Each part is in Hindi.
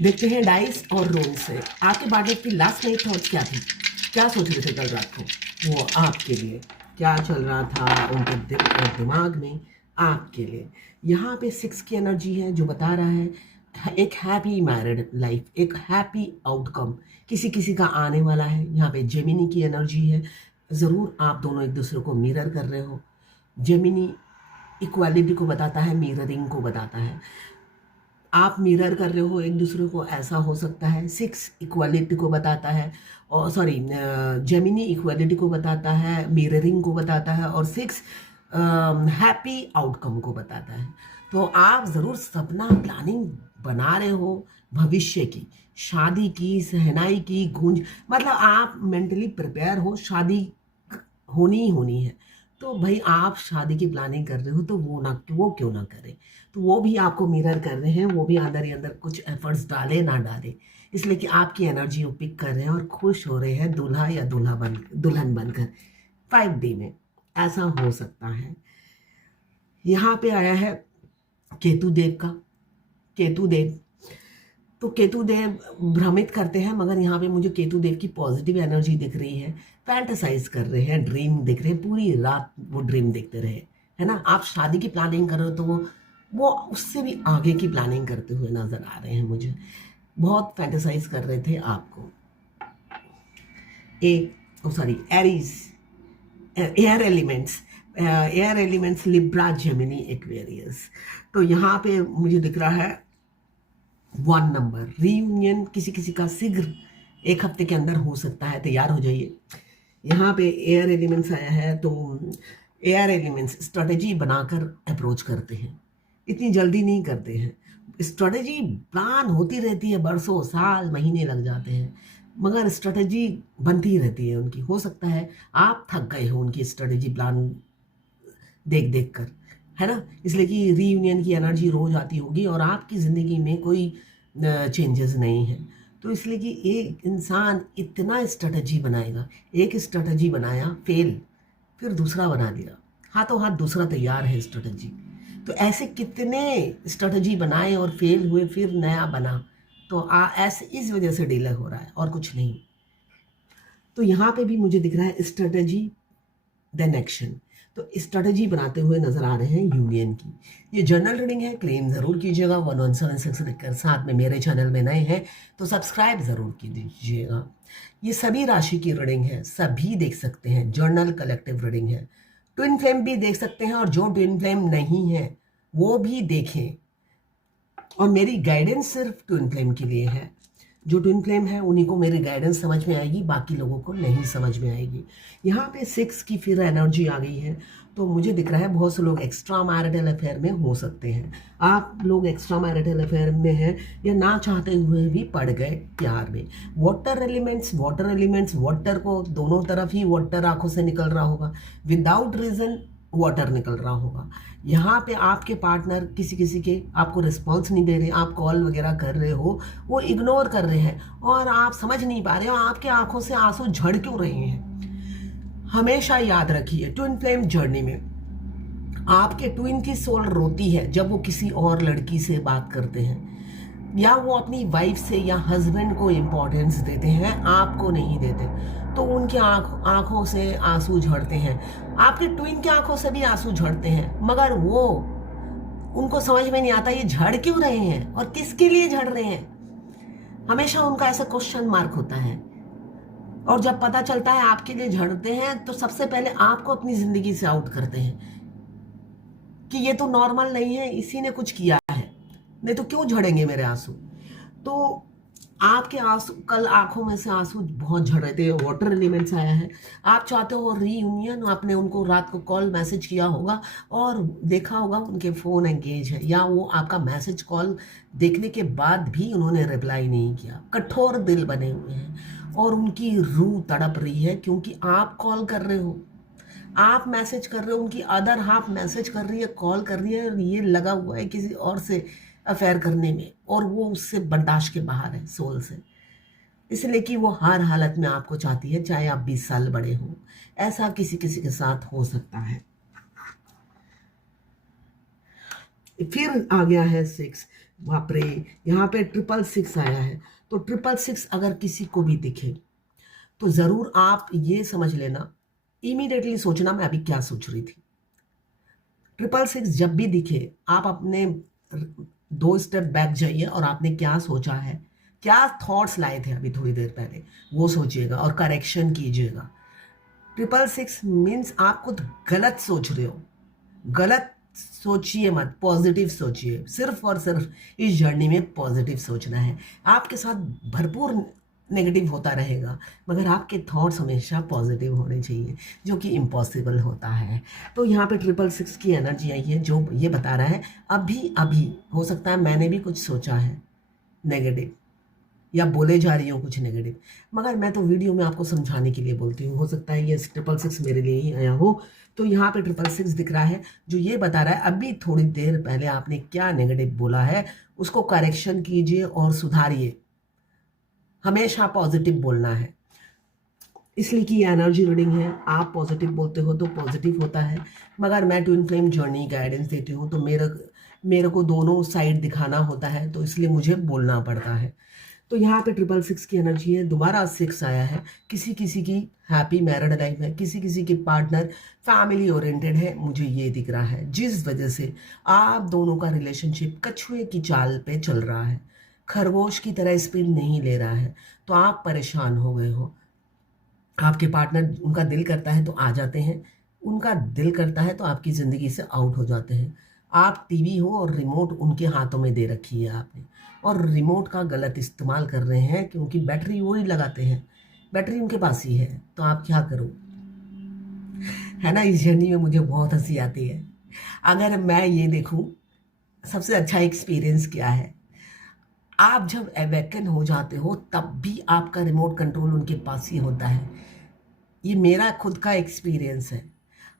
देखते हैं डाइस और रोल से आपके बारे की लास्ट नाइट थॉट्स क्या थी, क्या सोच रहे थे कल रात को वो आपके लिए, क्या चल रहा था उनके दिमाग में आपके लिए। यहाँ पे 6 की एनर्जी है जो बता रहा है एक हैप्पी मैरिड लाइफ, एक हैप्पी आउटकम किसी किसी का आने वाला है। यहाँ पे जेमिनी की एनर्जी है, ज़रूर आप दोनों एक दूसरे को मिरर कर रहे हो। जेमिनी इक्वालिटी को बताता है, मिररिंग को बताता है, आप मिरर कर रहे हो एक दूसरे को, ऐसा हो सकता है। 6 इक्वालिटी को बताता है, और सॉरी जेमिनी इक्वालिटी को बताता है, मिररिंग को बताता है, और 6 हैप्पी आउटकम को बताता है। तो आप ज़रूर सपना प्लानिंग बना रहे हो भविष्य की, शादी की, सहनाई की, गूंज, मतलब आप मेंटली प्रिपेयर हो, शादी होनी ही होनी है। तो भाई आप शादी की प्लानिंग कर रहे हो तो वो क्यों ना करें। तो वो भी आपको मिरर कर रहे हैं, वो भी अंदर ही अंदर कुछ एफर्ट्स डाले ना डाले, इसलिए कि आपकी एनर्जी वो पिक कर रहे हैं और खुश हो रहे हैं दूल्हा या दुल्हन बनकर 5D में। ऐसा हो सकता है। यहाँ पे आया है केतु देव का, केतु देव। तो केतु देव भ्रमित करते हैं, मगर यहाँ पे मुझे केतु देव की पॉजिटिव एनर्जी दिख रही है। फैंटेसाइज कर रहे हैं, ड्रीम दिख रहे हैं, पूरी रात वो ड्रीम देखते रहे, है ना। आप शादी की प्लानिंग कर रहे हो तो वो उससे भी आगे की प्लानिंग करते हुए नजर आ रहे हैं मुझे। बहुत फैंटेसाइज कर रहे थे आपको। Aries, air elements Libra Gemini Aquarius. तो यहाँ पे मुझे दिख रहा है 1 नंबर रीयूनियन किसी किसी का शीघ्र 1 हफ्ते के अंदर हो सकता है, तैयार हो जाइए। यहाँ पे एयर एलिमेंट्स आया है, तो एयर एलिमेंट्स स्ट्रेटेजी बनाकर अप्रोच करते हैं, इतनी जल्दी नहीं करते हैं। स्ट्रेटेजी प्लान होती रहती है, बरसों साल महीने लग जाते हैं, मगर स्ट्रेटेजी बनती रहती है उनकी। हो सकता है आप थक गए हो उनकी स्ट्रेटेजी प्लान देख देख कर, है ना। इसलिए कि रीयूनियन की एनर्जी रोज आती होगी और आपकी ज़िंदगी में कोई चेंजेस नहीं है। तो इसलिए कि एक इंसान इतना स्ट्रेटजी बनाएगा, एक स्ट्रेटजी बनाया फेल, फिर दूसरा बना लिया, हाथों हाथ दूसरा तैयार है स्ट्रेटजी। तो ऐसे कितने स्ट्रेटजी बनाए और फेल हुए, फिर नया बना। तो ऐसे इस वजह से डिले हो रहा है और कुछ नहीं। तो यहाँ पे भी मुझे दिख रहा है स्ट्रेटजी देन एक्शन। तो स्ट्रेटजी बनाते हुए नजर आ रहे हैं यूनियन की। ये जर्नल रीडिंग है, क्लेम ज़रूर कीजिएगा। 1176 लिखकर साथ में मेरे चैनल में नए हैं तो सब्सक्राइब ज़रूर कीजिएगा। ये सभी राशि की रीडिंग है, सभी देख सकते हैं, जर्नल कलेक्टिव रीडिंग है। ट्विन फ्लेम भी देख सकते हैं, और जो ट्विन फ्लेम नहीं है वो भी देखें। और मेरी गाइडेंस सिर्फ ट्विन फ्लेम के लिए है। जो ट्विन फ्लेम है उन्हीं को मेरी गाइडेंस समझ में आएगी, बाकी लोगों को नहीं समझ में आएगी। यहाँ पे 6 की फिर एनर्जी आ गई है, तो मुझे दिख रहा है बहुत से लोग एक्स्ट्रा मैरिटल अफेयर में हो सकते हैं। आप लोग एक्स्ट्रा मैरिटल अफेयर में हैं या ना चाहते हुए भी पड़ गए प्यार में। वाटर एलिमेंट्स वाटर को दोनों तरफ ही वाटर आंखों से निकल रहा होगा, विदाउट रीजन वाटर निकल रहा होगा। यहाँ पे आपके पार्टनर किसी किसी के आपको रिस्पॉन्स नहीं दे रहे, आप कॉल वगैरह कर रहे हो वो इग्नोर कर रहे हैं, और आप समझ नहीं पा रहे हो आपके आंखों से आंसू झड़ क्यों रहे हैं। हमेशा याद रखिए ट्विन फ्लेम जर्नी में आपके ट्विन की सोल रोती है जब वो किसी और लड़की से बात करते हैं, या वो अपनी वाइफ से या हस्बैंड को इम्पोर्टेंस देते हैं, आपको नहीं देते, तो उनकी आंखों से आंसू झड़ते हैं। आपके ट्विन की आंखों से भी आंसू झड़ते हैं, मगर वो उनको समझ में नहीं आता ये झड़ क्यों रहे हैं और किसके लिए झड़ रहे हैं। हमेशा उनका ऐसा क्वेश्चन मार्क होता है। और जब पता चलता है आपके लिए झड़ते हैं तो सबसे पहले आपको अपनी जिंदगी से आउट करते हैं कि ये तो नॉर्मल नहीं है, इसी ने कुछ किया है, नहीं तो क्यों झड़ेंगे मेरे आंसू। तो आपके आंसू कल आंखों में से आंसू बहुत झड़ रहे थे। वाटर एलिमेंट्स आया है, आप चाहते हो रीयूनियन, आपने उनको रात को कॉल मैसेज किया होगा और देखा होगा उनके फ़ोन एंगेज है, या वो आपका मैसेज कॉल देखने के बाद भी उन्होंने रिप्लाई नहीं किया। कठोर दिल बने हुए हैं और उनकी रूह तड़प रही है, क्योंकि आप कॉल कर रहे हो, आप मैसेज कर रहे हो, उनकी अदर हाफ मैसेज कर रही है, कॉल कर रही है, ये लगा हुआ है किसी और से अफेयर करने में, और वो उससे बर्दाश्त के बाहर है सोल से, इसलिए कि वो हर हालत में आपको चाहती है, चाहे आप 20 साल बड़े हो। ऐसा किसी किसी के साथ हो सकता है। फिर आ गया है 6। बाप रे, यहाँ पे 666 आया है। तो 666 अगर किसी को भी दिखे तो ज़रूर आप ये समझ लेना, इमीडिएटली सोचना मैं अभी क्या सोच रही थी। 666 जब भी दिखे आप अपने 2 स्टेप बैक जाइए और आपने क्या सोचा है, क्या थॉट्स लाए थे अभी थोड़ी देर पहले, वो सोचिएगा और करेक्शन कीजिएगा। 666 मीन्स आप खुद गलत सोच रहे हो। गलत सोचिए मत, पॉजिटिव सोचिए। सिर्फ और सिर्फ इस जर्नी में पॉजिटिव सोचना है। आपके साथ भरपूर नेगेटिव होता रहेगा, मगर आपके थॉट्स हमेशा पॉजिटिव होने चाहिए, जो कि इम्पॉसिबल होता है। तो यहाँ पे 666 की एनर्जी आई है, जो ये बता रहा है अभी अभी हो सकता है मैंने भी कुछ सोचा है नेगेटिव, या बोले जा रही हूँ कुछ नेगेटिव, मगर मैं तो वीडियो में आपको समझाने के लिए बोलती हूँ। हो सकता है ये 666 मेरे लिए ही आया हो। तो यहाँ पे 666 दिख रहा है, जो ये बता रहा है अभी थोड़ी देर पहले आपने क्या नेगेटिव बोला है, उसको करेक्शन कीजिए और सुधारिए। हमेशा पॉजिटिव बोलना है, इसलिए कि ये एनर्जी रीडिंग है। आप पॉजिटिव बोलते हो तो पॉजिटिव होता है। मगर मैं ट्विन फ्लेम जर्नी गाइडेंस देती हूँ, तो मेरे को दोनों साइड दिखाना होता है, तो इसलिए मुझे बोलना पड़ता है। तो यहाँ पे 666 की एनर्जी है, दोबारा 6 आया है। किसी किसी की हैप्पी मैरिड लाइफ है, किसी किसी के पार्टनर फैमिली ओरिएंटेड है, मुझे ये दिख रहा है, जिस वजह से आप दोनों का रिलेशनशिप कछुए की चाल पे चल रहा है, खरगोश की तरह स्पीड नहीं ले रहा है। तो आप परेशान हो गए हो। आपके पार्टनर, उनका दिल करता है तो आ जाते हैं, उनका दिल करता है तो आपकी ज़िंदगी से आउट हो जाते हैं। आप टीवी हो और रिमोट उनके हाथों में दे रखी है आपने, और रिमोट का गलत इस्तेमाल कर रहे हैं, क्योंकि बैटरी वो ही लगाते हैं, बैटरी उनके पास ही है। तो आप क्या करो, है ना। इस जर्नी में मुझे बहुत हंसी आती है। अगर मैं ये देखूं, सबसे अच्छा एक्सपीरियंस क्या है, आप जब अवेकन हो जाते हो तब भी आपका रिमोट कंट्रोल उनके पास ही होता है। ये मेरा खुद का एक्सपीरियंस है।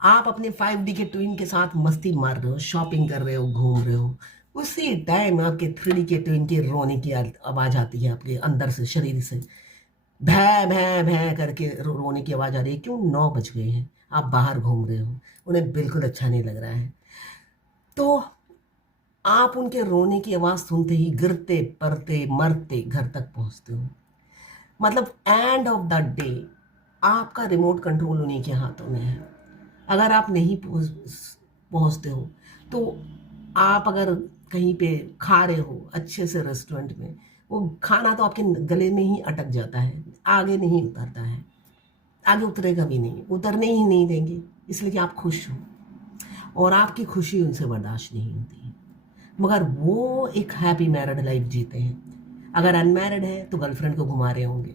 आप अपने 5D के ट्विन के साथ मस्ती मार रहे हो, शॉपिंग कर रहे हो, घूम रहे हो, उसी टाइम आपके 3D के ट्विन के रोने की आवाज़ आती है आपके अंदर से, शरीर से। भै भै भै करके रोने की आवाज़ आ रही है। क्यों? 9 बज गए हैं, आप बाहर घूम रहे हो, उन्हें बिल्कुल अच्छा नहीं लग रहा है। तो आप उनके रोने की आवाज़ सुनते ही गिरते पड़ते मरते घर तक पहुंचते हो। मतलब एंड ऑफ द डे आपका रिमोट कंट्रोल उन्हीं के हाथों में है। अगर आप नहीं पहुंचते हो तो आप अगर कहीं पे खा रहे हो अच्छे से रेस्टोरेंट में, वो खाना तो आपके गले में ही अटक जाता है, आगे नहीं उतरता है, आगे उतरेगा भी नहीं, उतरने ही नहीं देंगे, इसलिए कि आप खुश हो और आपकी खुशी उनसे बर्दाश्त नहीं होती है। मगर वो एक हैप्पी मैरिड लाइफ जीते हैं। अगर अनमैरिड है तो गर्लफ्रेंड को घुमा रहे होंगे,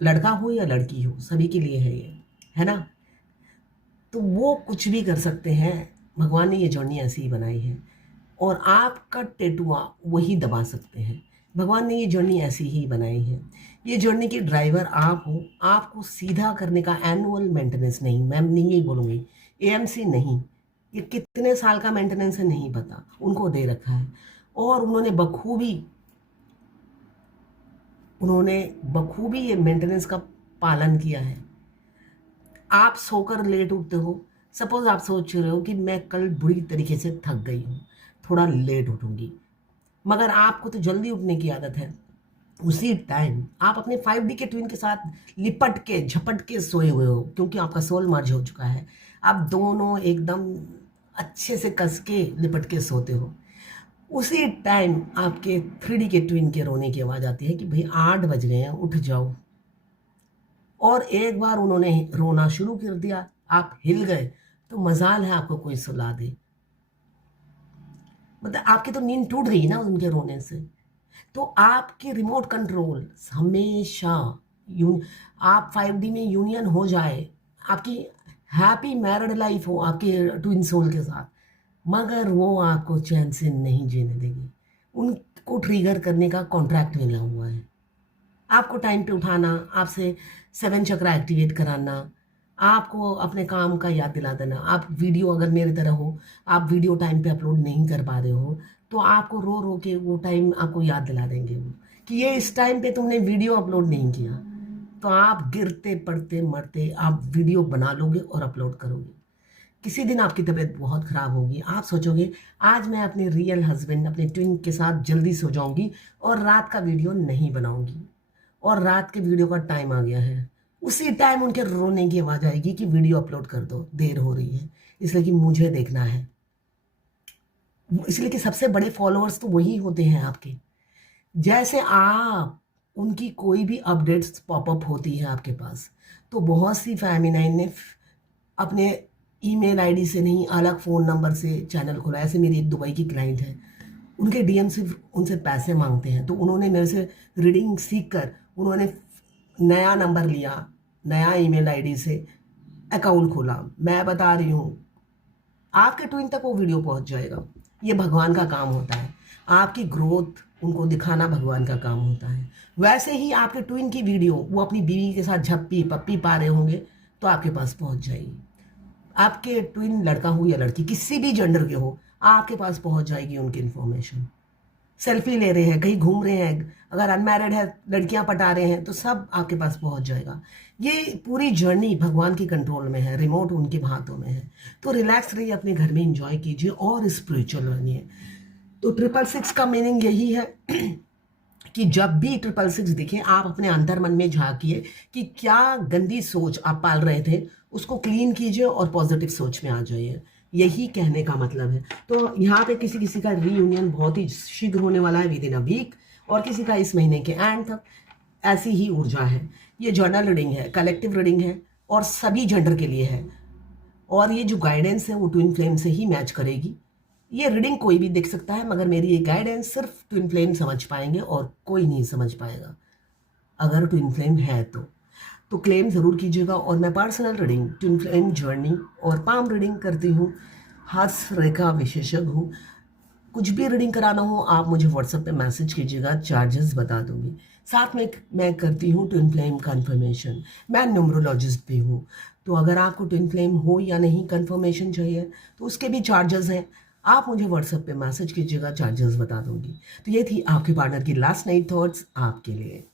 लड़का हो या लड़की हो, सभी के लिए है ये, है ना। तो वो कुछ भी कर सकते हैं, भगवान ने ये जर्नी ऐसी ही बनाई है, और आपका टेटुआ वही दबा सकते हैं। भगवान ने ये जर्नी ऐसी ही बनाई है। ये जर्नी के ड्राइवर आप हो। आपको सीधा करने का एनुअल मेंटेनेंस नहीं, मैम नहीं बोलूँगी, एएमसी नहीं, ये कितने साल का मेंटेनेंस है नहीं पता, उनको दे रखा है। और उन्होंने बखूबी ये मेंटेनेंस का पालन किया है। आप सोकर लेट उठते हो, सपोज आप सोच रहे हो कि मैं कल बुरी तरीके से थक गई हूँ, थोड़ा लेट उठूंगी, मगर आपको तो जल्दी उठने की आदत है। उसी टाइम आप अपने 5D के ट्विन के साथ लिपट के झपट के सोए हुए हो, क्योंकि आपका सोल मर्ज हो चुका है। आप दोनों एकदम अच्छे से कस के लिपट के सोते हो। उसी टाइम आपके 3D के ट्विन के रोने की आवाज़ आती है कि भाई 8 बज गए हैं, उठ जाओ। और एक बार उन्होंने रोना शुरू कर दिया, आप हिल गए, तो मजाल है आपको कोई सुला दे। मतलब आपकी तो नींद टूट गई ना उनके रोने से। तो आपके रिमोट कंट्रोल हमेशा आप 5D में यूनियन हो जाए, आपकी हैप्पी मैरिड लाइफ हो आपके ट्विन सोल के साथ, मगर वो आपको चैन से नहीं जीने देगी। उनको ट्रिगर करने का कॉन्ट्रैक्ट मिला हुआ है, आपको टाइम पे उठाना, आपसे 7 चक्रा एक्टिवेट कराना, आपको अपने काम का याद दिला देना। आप वीडियो, अगर मेरी तरह हो, आप वीडियो टाइम पे अपलोड नहीं कर पा रहे हो, तो आपको रो रो के वो टाइम आपको याद दिला देंगे वो, कि ये इस टाइम पे तुमने वीडियो अपलोड नहीं किया। तो आप गिरते पड़ते मरते आप वीडियो बना लोगे और अपलोड करोगे, किसी दिन आपकी तबीयत बहुत ख़राब होगी, आप सोचोगे आज मैं अपने रियल हस्बैंड, अपने ट्विन के साथ जल्दी सो जाऊंगी और रात का वीडियो नहीं बनाऊंगी, और रात के वीडियो का टाइम आ गया है, उसी टाइम उनके रोने की आवाज़ आएगी कि वीडियो अपलोड कर दो, देर हो रही है, इसलिए कि मुझे देखना है। इसलिए कि सबसे बड़े फॉलोअर्स तो वही होते हैं आपके। जैसे आप उनकी कोई भी अपडेट्स पॉपअप होती है आपके पास, तो बहुत सी फेमिनाइन ने अपने ईमेल आईडी से नहीं, अलग फ़ोन नंबर से चैनल खोला। ऐसे मेरी एक दुबई की क्लाइंट है, उनके डीएम से उनसे पैसे मांगते हैं, तो उन्होंने मेरे से रीडिंग सीख कर उन्होंने नया नंबर लिया, नया ईमेल आईडी से अकाउंट खोला। मैं बता रही हूँ आपके ट्विन तक वो वीडियो पहुँच जाएगा। ये भगवान का काम होता है, आपकी ग्रोथ उनको दिखाना भगवान का काम होता है। वैसे ही आपके ट्विन की वीडियो वो अपनी बीवी के साथ झप्पी पप्पी पा रहे होंगे तो आपके पास पहुंच जाएगी। आपके ट्विन लड़का हो या लड़की, किसी भी जेंडर के हो, आपके पास पहुंच जाएगी उनकी इन्फॉर्मेशन। सेल्फी ले रहे हैं, कहीं घूम रहे हैं, अगर अनमैरिड है, लड़कियां पटा रहे हैं, तो सब आपके पास पहुंच जाएगा। ये पूरी जर्नी भगवान के कंट्रोल में है, रिमोट उनके हाथों में है। तो रिलैक्स रहिए, अपने घर में इंजॉय कीजिए और स्पिरिचुअल बनिए। तो 666 का मीनिंग यही है कि जब भी 666 दिखे, आप अपने अंतर मन में झांकिए कि क्या गंदी सोच आप पाल रहे थे, उसको क्लीन कीजिए और पॉजिटिव सोच में आ जाइए। यही कहने का मतलब है। तो यहाँ पे किसी किसी का रीयूनियन बहुत ही शीघ्र होने वाला है, विद इन अ वीक, और किसी का इस महीने के एंड तक। ऐसी ही ऊर्जा है। ये जर्नल रीडिंग है, कलेक्टिव रीडिंग है, और सभी जेंडर के लिए है। और ये जो गाइडेंस है वो ट्विन फ्लेम से ही मैच करेगी। ये रीडिंग कोई भी देख सकता है, मगर मेरी ये गाइडेंस सिर्फ ट्विन फ्लेम समझ पाएंगे और कोई नहीं समझ पाएगा, अगर ट्विन फ्लेम है तो क्लेम ज़रूर कीजिएगा। और मैं personal reading, twin flame journey और पाम रीडिंग करती हूँ, हस्त रेखा विशेषज्ञ हूँ। कुछ भी रीडिंग कराना हो आप मुझे व्हाट्सएप पे मैसेज कीजिएगा, चार्जेस बता दूंगी। साथ में मैं करती हूँ ट्विन फ्लेम कन्फर्मेशन। मैं न्यूमरोलॉजिस्ट भी हूँ, तो अगर आपको ट्विन फ्लेम हो या नहीं कन्फर्मेशन चाहिए तो उसके भी चार्जेस हैं। आप मुझे व्हाट्सएप पे मैसेज कीजिएगा, चार्जेस बता दूंगी। तो ये थी आपके पार्टनर की लास्ट नाइट थॉट्स आपके लिए।